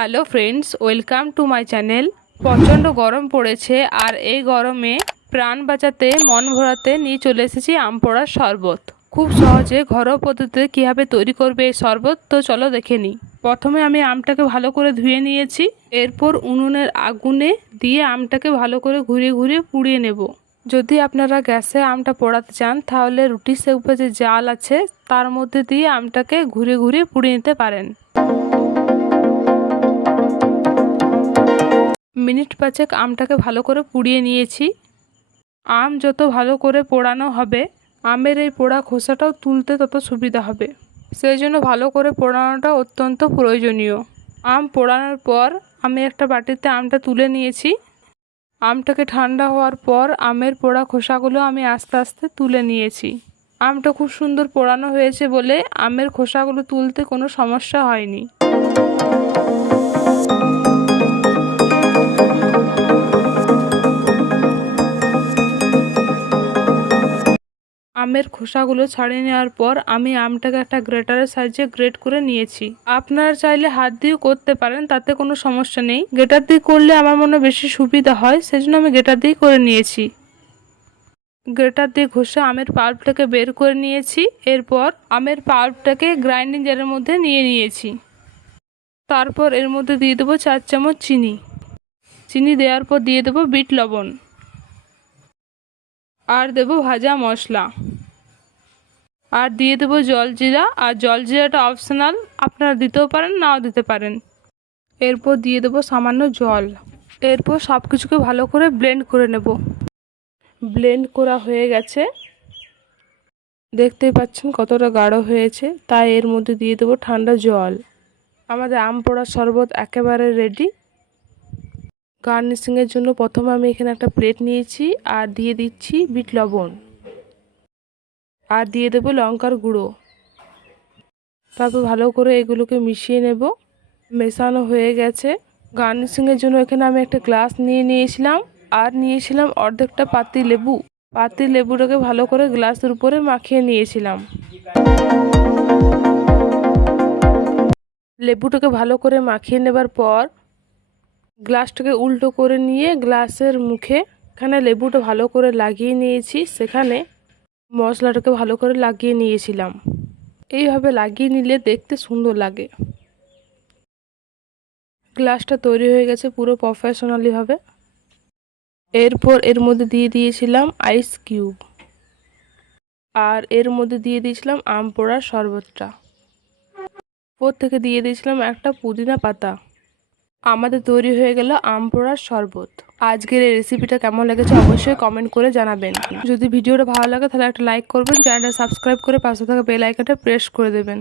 Hello friends, welcome to my channel. প্রচণ্ড গরম পড়েছে আর এই গরমে প্রাণ বাঁচাতে মন ভরাতে নিয়ে চলে এসেছি আম পোড়ার শরবত। খুব সহজে ঘরোয়া পদ্ধতিতে কীভাবে তৈরি করবে এই শরবত, তো চলো দেখে নিই। প্রথমে আমি আমটাকে ভালো করে ধুয়ে নিয়েছি। এরপর উনুনের আগুনে দিয়ে আমটাকে ভালো করে ঘুরিয়ে ঘুরিয়ে পুড়িয়ে নেব। যদি আপনারা গ্যাসে আমটা পোড়াতে চান তাহলে রুটি সেকবে যে জাল আছে তার মধ্যে দিয়ে আমটাকে ঘুরিয়ে ঘুরিয়ে পুড়িয়ে নিতে পারেন। মিনিট পাঁচেক আমটাকে ভালো করে পুড়িয়ে নিয়েছি। আম যত ভালো করে পোড়ানো হবে আমের এই পোড়া খোসাটাও তুলতে তত সুবিধা হবে, সেই জন্য ভালো করে পোড়ানোটা অত্যন্ত প্রয়োজনীয়। আম পোড়ানোর পর আমি একটা বাটিতে আমটা তুলে নিয়েছি। আমটাকে ঠান্ডা হওয়ার পর আমের পোড়া খোসাগুলো আমি আস্তে আস্তে তুলে নিয়েছি। আমটা খুব সুন্দর পোড়ানো হয়েছে বলে আমের খোসাগুলো তুলতে কোনো সমস্যা হয়নি। আমের খোসাগুলো ছাড়িয়ে নেওয়ার পর আমি আমটাকে একটা গ্রেটারের সাহায্যে গ্রেট করে নিয়েছি। আপনারা চাইলে হাত দিয়েও করতে পারেন, তাতে কোনো সমস্যা নেই। গ্রেটার দিয়ে করলে আমার মনে বেশি সুবিধা হয়, সেজন্য আমি গ্রেটার দিয়ে করে নিয়েছি। গ্রেটার দিয়ে ঘষে আমের পাল্পটাকে বের করে নিয়েছি। এরপর আমের পাল্পটাকে গ্রাইন্ডিং জারের মধ্যে নিয়ে নিয়েছি। তারপর এর মধ্যে দিয়ে দেবো 4 চামচ চিনি। চিনি দেওয়ার পর দিয়ে দেবো বিট লবণ আর দেবো ভাজা মশলা আর দিয়ে দেবো জলজিরা। আর জলজিরাটা অপশনাল, আপনারা দিতেও পারেন নাও দিতে পারেন। এরপর দিয়ে দেবো সামান্য জল। এরপর সব কিছুকে ভালো করে ব্লেন্ড করে নেব। ব্লেন্ড করা হয়ে গেছে, দেখতেই পাচ্ছেন কতটা গাঢ় হয়েছে। তাই এর মধ্যে দিয়ে দেবো ঠান্ডা জল। আমাদের আম পোড়া শরবত একেবারে রেডি। গার্নিশিংয়ের জন্য প্রথমে আমি এখানে একটা প্লেট নিয়েছি আর দিয়ে দিচ্ছি বিট লবণ আর দিয়ে দেবো লঙ্কার গুঁড়ো। তারপর ভালো করে এগুলোকে মিশিয়ে নেব। মেশানো হয়ে গেছে। গার্নিশিংয়ের জন্য এখানে আমি একটা গ্লাস নিয়ে নিয়েছিলাম আর নিয়েছিলাম অর্ধেকটা পাতি লেবু। পাতি লেবুটাকে ভালো করে গ্লাসের উপরে মাখিয়ে নিয়েছিলাম। লেবুটাকে ভালো করে মাখিয়ে নেবার পর গ্লাসটাকে উল্টো করে নিয়ে গ্লাসের মুখে এখানে লেবুটা ভালো করে লাগিয়ে নিয়েছি, সেখানে মশলাটাকে ভালো করে লাগিয়ে নিয়েছিলাম। এইভাবে লাগিয়ে নিলে দেখতে সুন্দর লাগে। গ্লাসটা তৈরি হয়ে গেছে পুরো প্রফেশনালি ভাবে। এরপর এর মধ্যে দিয়ে দিয়েছিলাম আইস কিউব আর এর মধ্যে দিয়ে দিয়েছিলাম আম পোড়ার শরবতটা। ওপর থেকে দিয়ে দিয়েছিলাম একটা পুদিনা পাতা। আমাদের তৈরি হয়ে গেল আম পোড়ার শরবত। আজকের এই রেসিপিটা কেমন লেগেছে অবশ্যই কমেন্ট করে জানাবেন। যদি ভিডিওটা ভালো লাগে তাহলে একটা লাইক করবেন, চ্যানেলটা সাবস্ক্রাইব করে পাশে থাকা বেল আইকনটা প্রেস করে দেবেন।